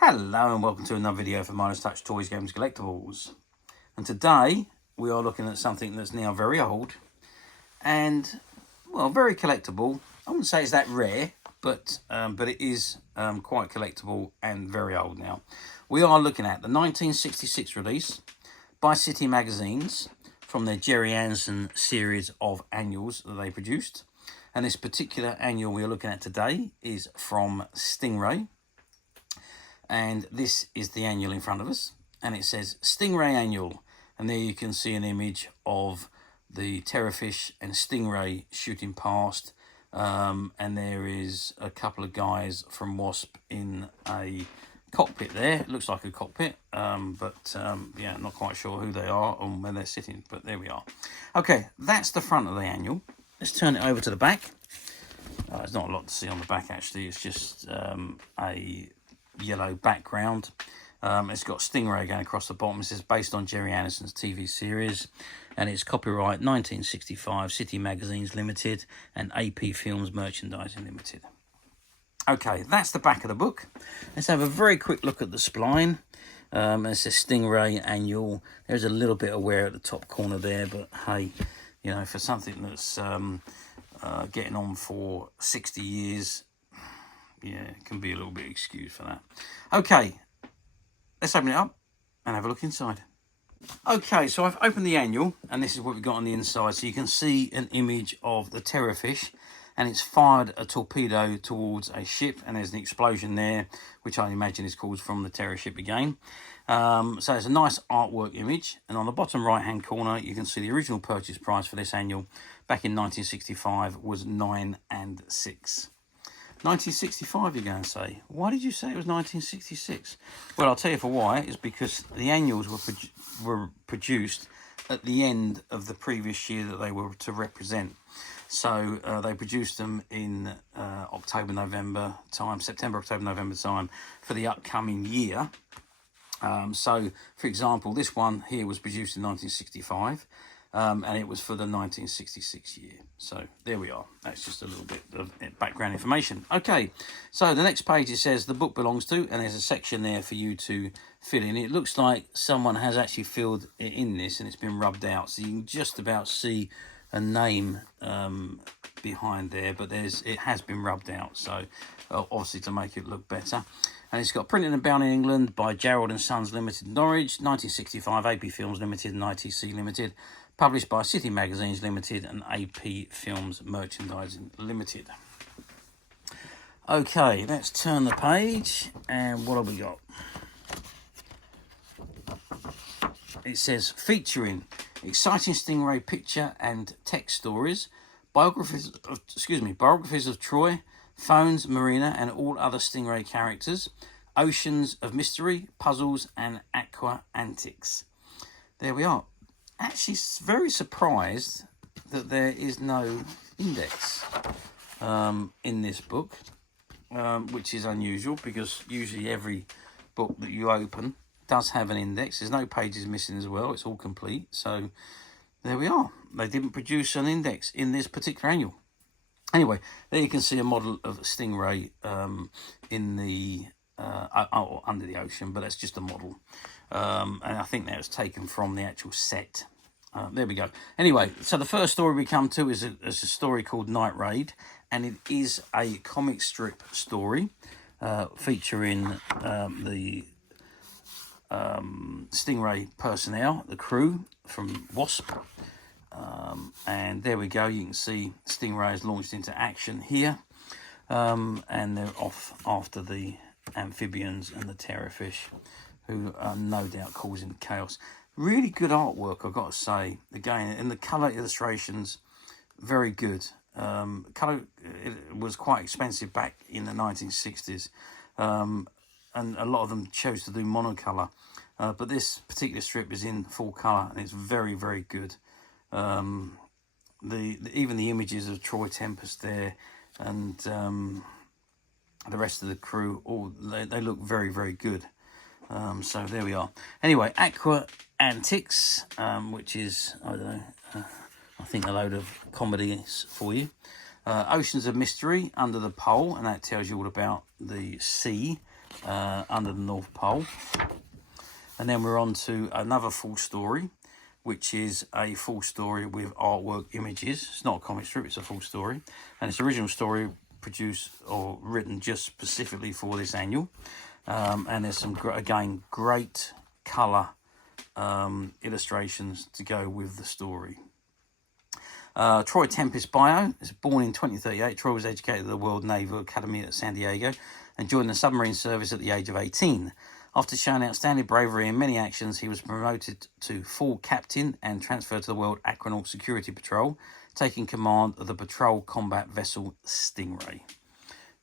Hello and welcome to another video for Midas Touch Toys, Games, Collectibles. And today we are looking at something that's now very old and, well, very collectible. I wouldn't say it's that rare, but it is quite collectible and very old now. We are looking at the 1966 release by City Magazines from their Gerry Andersons series of annuals that they produced. And this particular annual we are looking at today is from Stingray. And this is the annual in front of us, and it says Stingray Annual, and there you can see an image of the terrorfish and stingray shooting past, and there is a couple of guys from WASP in a cockpit there. It looks like a cockpit, yeah, not quite sure who they are or where they're sitting, but there we are. Okay, that's the front of the annual. Let's turn it over to the back. There's not a lot to see on the back, actually. It's just a yellow background. It's got Stingray going across the bottom. It says based on Gerry Andersons TV series, and it's copyright 1965, City Magazines Limited and AP Films Merchandising Limited. Okay, that's the back of the book. Let's have a very quick look at the spline. It says Stingray Annual. There's a little bit of wear at the top corner there, but hey, you know, for something that's getting on for 60 years, yeah, it can be a little bit excused for that. Okay, let's open it up and have a look inside. Okay, so I've opened the annual, and this is what we've got on the inside. So you can see an image of the terrorfish, and it's fired a torpedo towards a ship, and there's an explosion there, which I imagine is caused from the terror ship again. So it's a nice artwork image, and on the bottom right-hand corner, you can see the original purchase price for this annual back in 1965 was $9 and $6. 1965, you're going to say. Why did you say it was 1966? Well, I'll tell you for why. It's because the annuals were produced at the end of the previous year that they were to represent. So they produced them in October, November time, September, October, November time for the upcoming year. So, for example, this one here was produced in 1965. And it was for the 1966 year. So there we are. That's just a little bit of background information. Okay, so the next page, it says the book belongs to, and there's a section there for you to fill in. It looks like someone has actually filled it in this, and it's been rubbed out, so you can just about see a name behind there, but it has been rubbed out, so obviously to make it look better. And it's got printed and bound in England by Gerald and Sons Limited, Norwich, 1965, AP Films Limited and ITC Limited, published by City Magazines Limited and AP Films Merchandising Limited. Okay, let's turn the page, and what have we got? It says featuring exciting Stingray picture and text stories, biographies of Troy, phones, Marina and all other Stingray characters, oceans of mystery, puzzles and aqua antics. There we are. Actually, very surprised that there is no index in this book, which is unusual because usually every book that you open does have an index. There's no pages missing as well. It's all complete. So there we are. They didn't produce an index in this particular annual. Anyway, there you can see a model of Stingray in the under the ocean, but that's just a model. And I think that was taken from the actual set. There we go. Anyway, so the first story we come to is a story called Night Raid, and it is a comic strip story featuring the Stingray personnel, the crew from WASP. And there we go. You can see Stingray is launched into action here, and they're off after the amphibians and the terrorfish, who are no doubt causing chaos. Really good artwork, I've got to say. Again, and the colour illustrations, very good. Colour it was quite expensive back in the 1960s, and a lot of them chose to do monocolour. But this particular strip is in full colour, and it's very, very good. Even the images of Troy Tempest there, and the rest of the crew, all they look very, very good. So there we are. Anyway, Aqua Antics, which is, I don't know, I think a load of comedies for you. Oceans of Mystery, Under the Pole, and that tells you all about the sea under the North Pole. And then we're on to another full story, which is a full story with artwork images. It's not a comic strip, it's a full story. And it's an original story produced or written just specifically for this annual. And there's some, again, great colour illustrations to go with the story. Troy Tempest bio. Is born in 2038. Troy was educated at the World Naval Academy at San Diego and joined the submarine service at the age of 18. After showing outstanding bravery in many actions, he was promoted to full captain and transferred to the World Aquanaut Security Patrol, taking command of the patrol combat vessel Stingray.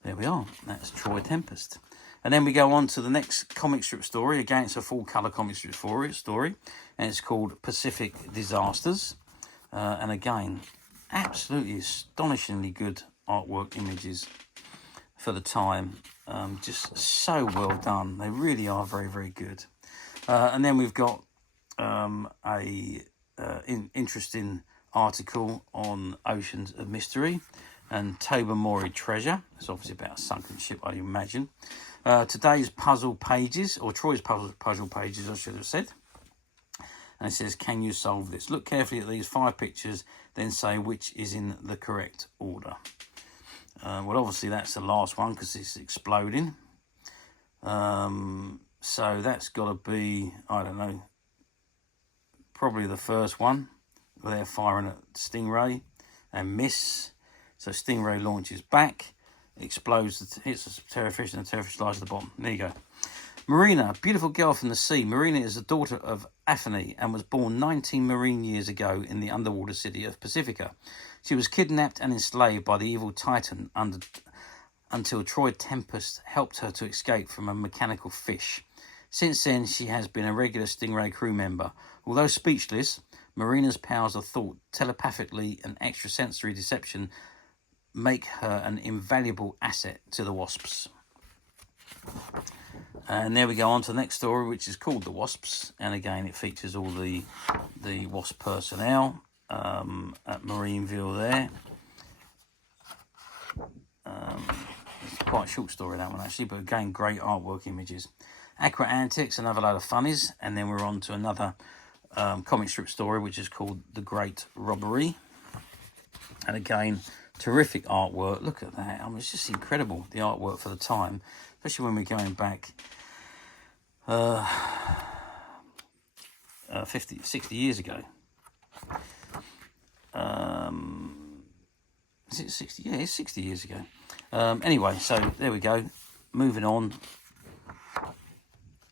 There we are. That's Troy Tempest. And then we go on to the next comic strip story. Again, it's a full colour comic strip story, and it's called Pacific Disasters. And again, absolutely astonishingly good artwork images for the time. Just so well done. They really are very, very good. And then we've got interesting article on Oceans of Mystery and Tobermory Treasure. It's obviously about a sunken ship, I imagine. Today's puzzle pages, or Troy's puzzle pages, I should have said. And it says, can you solve this? Look carefully at these 5 pictures, then say which is in the correct order. Well, obviously that's the last one because it's exploding. So that's got to be, I don't know, probably the first one. They're firing at Stingray and miss. So Stingray launches back, explodes, hits the terrorfish, and the terrorfish lies at the bottom. There you go. Marina, beautiful girl from the sea. Marina is the daughter of Athene and was born 19 marine years ago in the underwater city of Pacifica. She was kidnapped and enslaved by the evil Titan until Troy Tempest helped her to escape from a mechanical fish. Since then, she has been a regular Stingray crew member. Although speechless, Marina's powers of thought, telepathically and extrasensory deception make her an invaluable asset to the WASPs. And there we go on to the next story, which is called The Wasps. And again, it features all the WASP personnel at Marineville there. It's quite a short story, that one, actually. But again, great artwork images. Aqua Antics, another load of funnies. And then we're on to another comic strip story, which is called The Great Robbery. And again, terrific artwork. Look at that. I mean, it's just incredible, the artwork for the time. Especially when we're going back 50, 60 years ago. Is it 60? Yeah, it's 60 years ago. Anyway, so there we go. Moving on.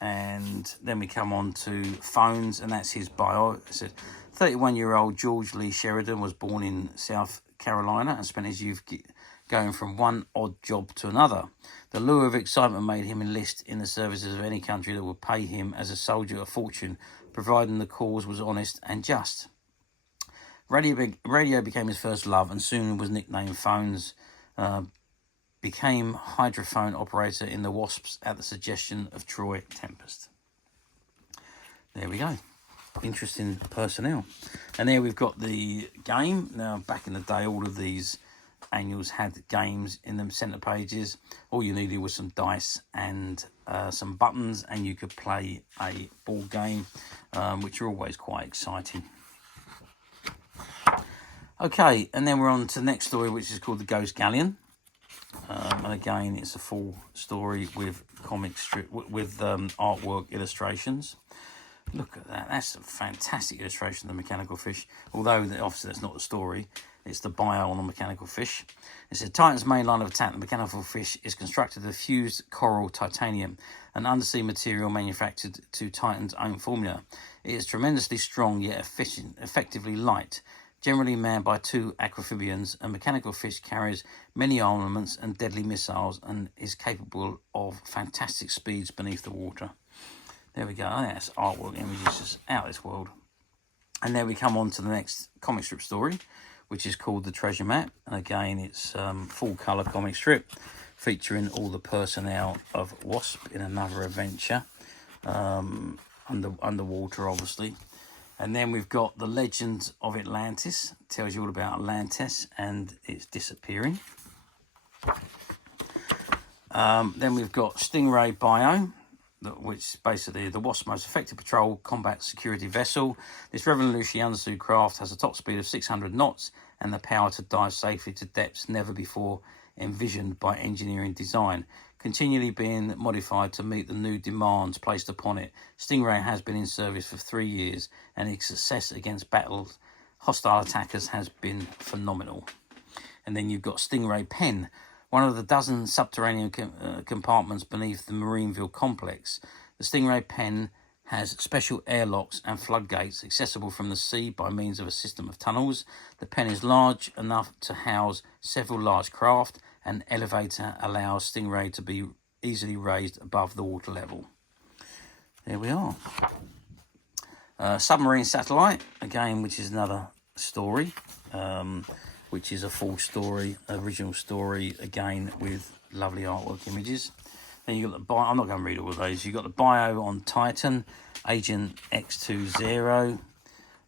And then we come on to phones, and that's his bio. It says, 31-year-old George Lee Sheridan was born in South Carolina and spent his youth going from one odd job to another. The lure of excitement made him enlist in the services of any country that would pay him as a soldier a fortune, providing the cause was honest and just. Radio became his first love and soon was nicknamed Phones. Became hydrophone operator in the WASPs at the suggestion of Troy Tempest. There we go. Interesting personnel. And there we've got the game. Now, back in the day, all of these annuals had games in them centre pages. All you needed was some dice and some buttons, and you could play a board game, which are always quite exciting. Okay, and then we're on to the next story, which is called The Ghost Galleon. And again, it's a full story with comic strip with artwork illustrations. Look at that. That's a fantastic illustration of the mechanical fish. Although, obviously, that's not the story. It's the bio on the mechanical fish. It says, Titan's main line of attack, the mechanical fish, is constructed of fused coral titanium, an undersea material manufactured to Titan's own formula. It is tremendously strong, yet efficient, effectively light. Generally manned by 2 aquamphibians, a mechanical fish carries many armaments and deadly missiles and is capable of fantastic speeds beneath the water. There we go. Oh, that's artwork images just out of this world. And there we come on to the next comic strip story, which is called The Treasure Map. And again, it's full colour comic strip featuring all the personnel of WASP in another adventure. Underwater, obviously. And then we've got The Legend of Atlantis. It tells you all about Atlantis and its disappearing. Then we've got Stingray Bio, which is basically the WASP most effective patrol combat security vessel. This revolutionary undersea craft has a top speed of 600 knots and the power to dive safely to depths never before envisioned by engineering design, continually being modified to meet the new demands placed upon it. Stingray has been in service for 3 years and its success against hostile attackers has been phenomenal. And then you've got Stingray Pen, one of the dozen subterranean compartments beneath the Marineville complex. The Stingray Pen has special airlocks and floodgates accessible from the sea by means of a system of tunnels. The pen is large enough to house several large craft. An elevator allows Stingray to be easily raised above the water level. There we are. Submarine Satellite, again, which is another story, which is a full story, original story, again, with lovely artwork images. Then you've got the bio. I'm not going to read all of those. You've got the bio on Titan, Agent X20,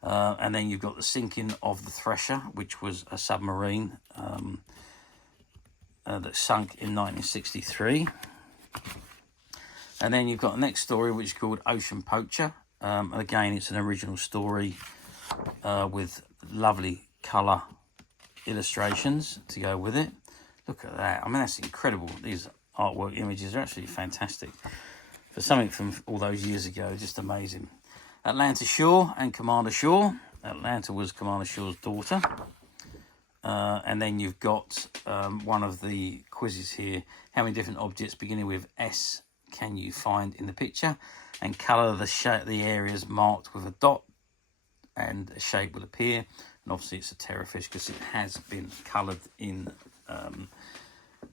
and then you've got the sinking of the Thresher, which was a submarine that sunk in 1963. And then you've got the next story, which is called Ocean Poacher. Again, it's an original story with lovely colour illustrations to go with it. Look at that. I mean, that's incredible. These artwork images are absolutely fantastic. For something from all those years ago, just amazing. Atlanta Shore and Commander Shore. Atlanta was Commander Shore's daughter. And then you've got one of the quizzes here. How many different objects beginning with S can you find in the picture? And colour the areas marked with a dot and a shape will appear. And obviously it's a terrorfish because it has been coloured in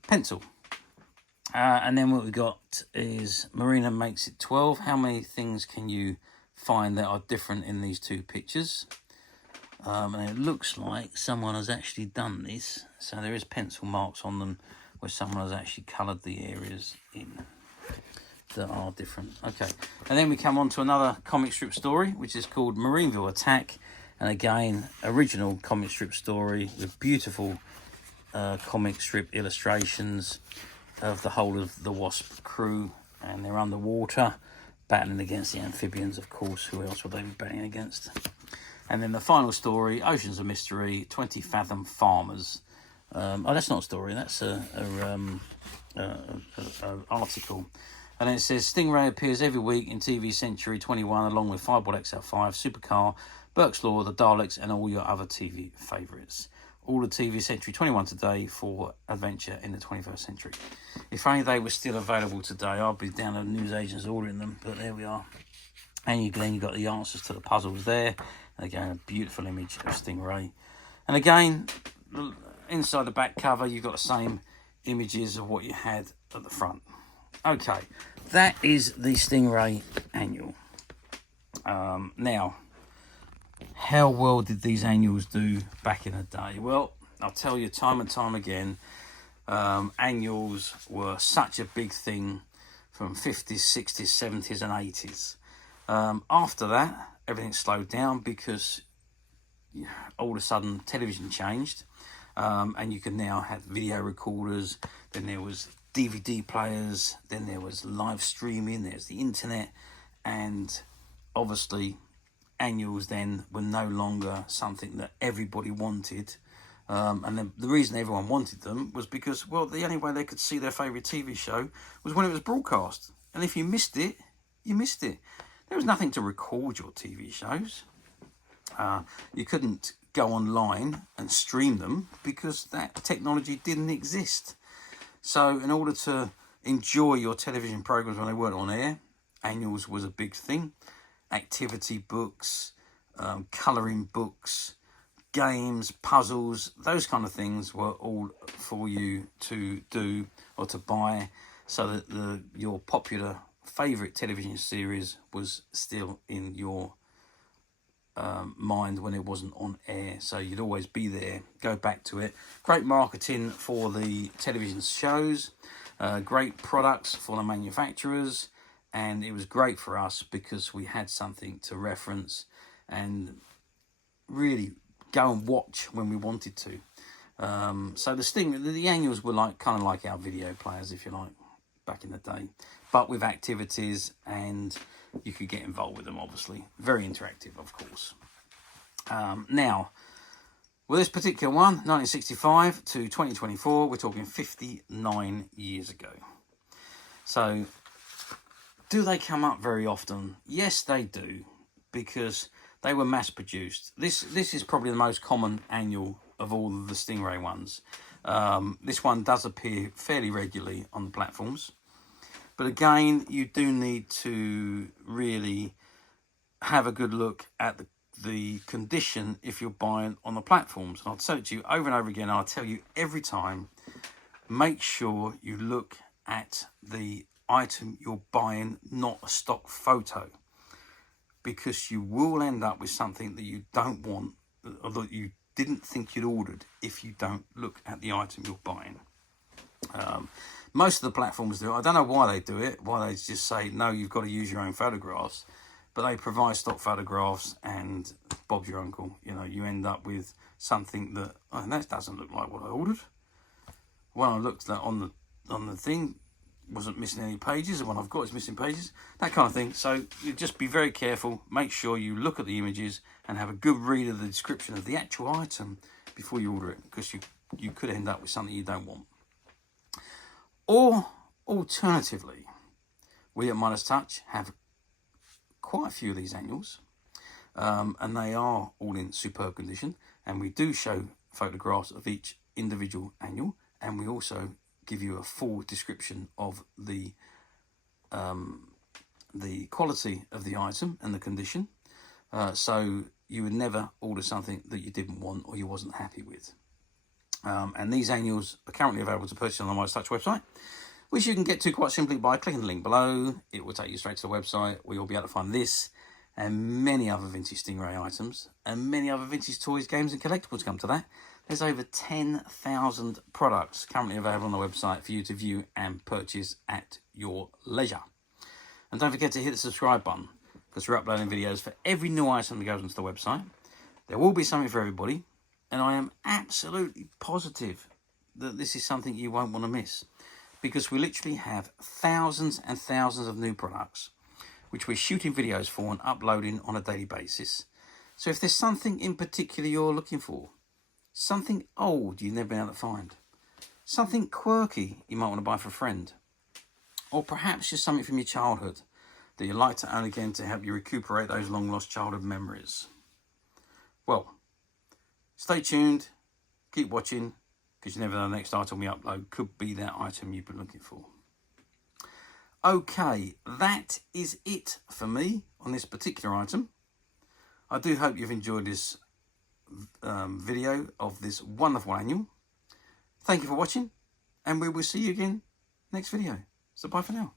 pencil. And then what we've got is Marina makes it 12. How many things can you find that are different in these two pictures? And it looks like someone has actually done this. So there is pencil marks on them where someone has actually coloured the areas in that are different. Okay, and then we come on to another comic strip story, which is called Marineville Attack. And again, original comic strip story with beautiful comic strip illustrations of the whole of the WASP crew, and they're underwater battling against the amphibians, of course. Who else would they be battling against? And then the final story, Oceans of Mystery, 20 Fathom Farmers. Oh, that's not a story, that's a article. And then it says, Stingray appears every week in TV Century 21, along with Fireball XL5, Supercar, Burke's Law, The Daleks, and all your other TV favourites. All the TV Century 21 today for adventure in the 21st century. If only they were still available today, I'd be down at newsagents ordering them, but there we are. And then you've got the answers to the puzzles there. Again, a beautiful image of Stingray. And again, inside the back cover, you've got the same images of what you had at the front. Okay, that is the Stingray Annual. Now, how well did these annuals do back in the day? Well, I'll tell you time and time again, annuals were such a big thing from 50s, 60s, 70s and 80s. After that, everything slowed down because all of a sudden television changed, and you can now have video recorders. Then there was DVD players, then there was live streaming, there's the internet, and obviously annuals then were no longer something that everybody wanted. And the reason everyone wanted them was because, well, the only way they could see their favourite TV show was when it was broadcast. And if you missed it, you missed it. There was nothing to record your TV shows. You couldn't go online and stream them because that technology didn't exist. So in order to enjoy your television programs when they weren't on air, annuals was a big thing. Activity books, colouring books, games, puzzles, those kind of things were all for you to do or to buy, so that your popular favourite television series was still in your mind when it wasn't on air. So you'd always be there, go back to it. Great marketing for the television shows, great products for the manufacturers, and it was great for us because we had something to reference and really go and watch when we wanted to. So the annuals were kind of like our video players, if you like. back in the day, but with activities, and you could get involved with them, obviously. Very interactive, of course. Now, with this particular one, 1965 to 2024, we're talking 59 years ago. So, do they come up very often? Yes, they do, because they were mass produced. This is probably the most common annual of all of the Stingray ones. This one does appear fairly regularly on the platforms. But again, you do need to really have a good look at the condition if you're buying on the platforms. And I'll tell it to you over and over again. I'll tell you every time, make sure you look at the item you're buying, not a stock photo, because you will end up with something that you don't want, or that you didn't think you'd ordered if you don't look at the item you're buying. Most of the platforms do. I don't know why they do it, why they just say, no, you've got to use your own photographs. But they provide stock photographs, and Bob's your uncle. You know, you end up with something that, oh, that doesn't look like what I ordered. When I looked at on the thing, wasn't missing any pages, and when I've got is missing pages, that kind of thing. So you just be very careful. Make sure you look at the images and have a good read of the description of the actual item before you order it, because you could end up with something you don't want. Or alternatively, we at Midas Touch have quite a few of these annuals, and they are all in superb condition, and we do show photographs of each individual annual, and we also give you a full description of the quality of the item and the condition, so you would never order something that you didn't want or you wasn't happy with. And these annuals are currently available to purchase on the Midas Touch website, which you can get to quite simply by clicking the link below. It will take you straight to the website where you'll be able to find this and many other vintage Stingray items and many other vintage toys, games and collectibles. Come to that, there's over 10,000 products currently available on the website for you to view and purchase at your leisure. And don't forget to hit the subscribe button, because we're uploading videos for every new item that goes onto the website. There will be something for everybody, and I am absolutely positive that this is something you won't want to miss, because we literally have thousands and thousands of new products which we're shooting videos for and uploading on a daily basis. So if there's something in particular you're looking for, something old you've never been able to find, something quirky you might want to buy for a friend, or perhaps just something from your childhood that you'd like to own again to help you recuperate those long lost childhood memories, well, stay tuned, keep watching, because you never know, the next item we upload could be that item you've been looking for. Okay, that is it for me on this particular item. I do hope you've enjoyed this video of this wonderful annual. Thank you for watching, and we will see you again next video. So bye for now.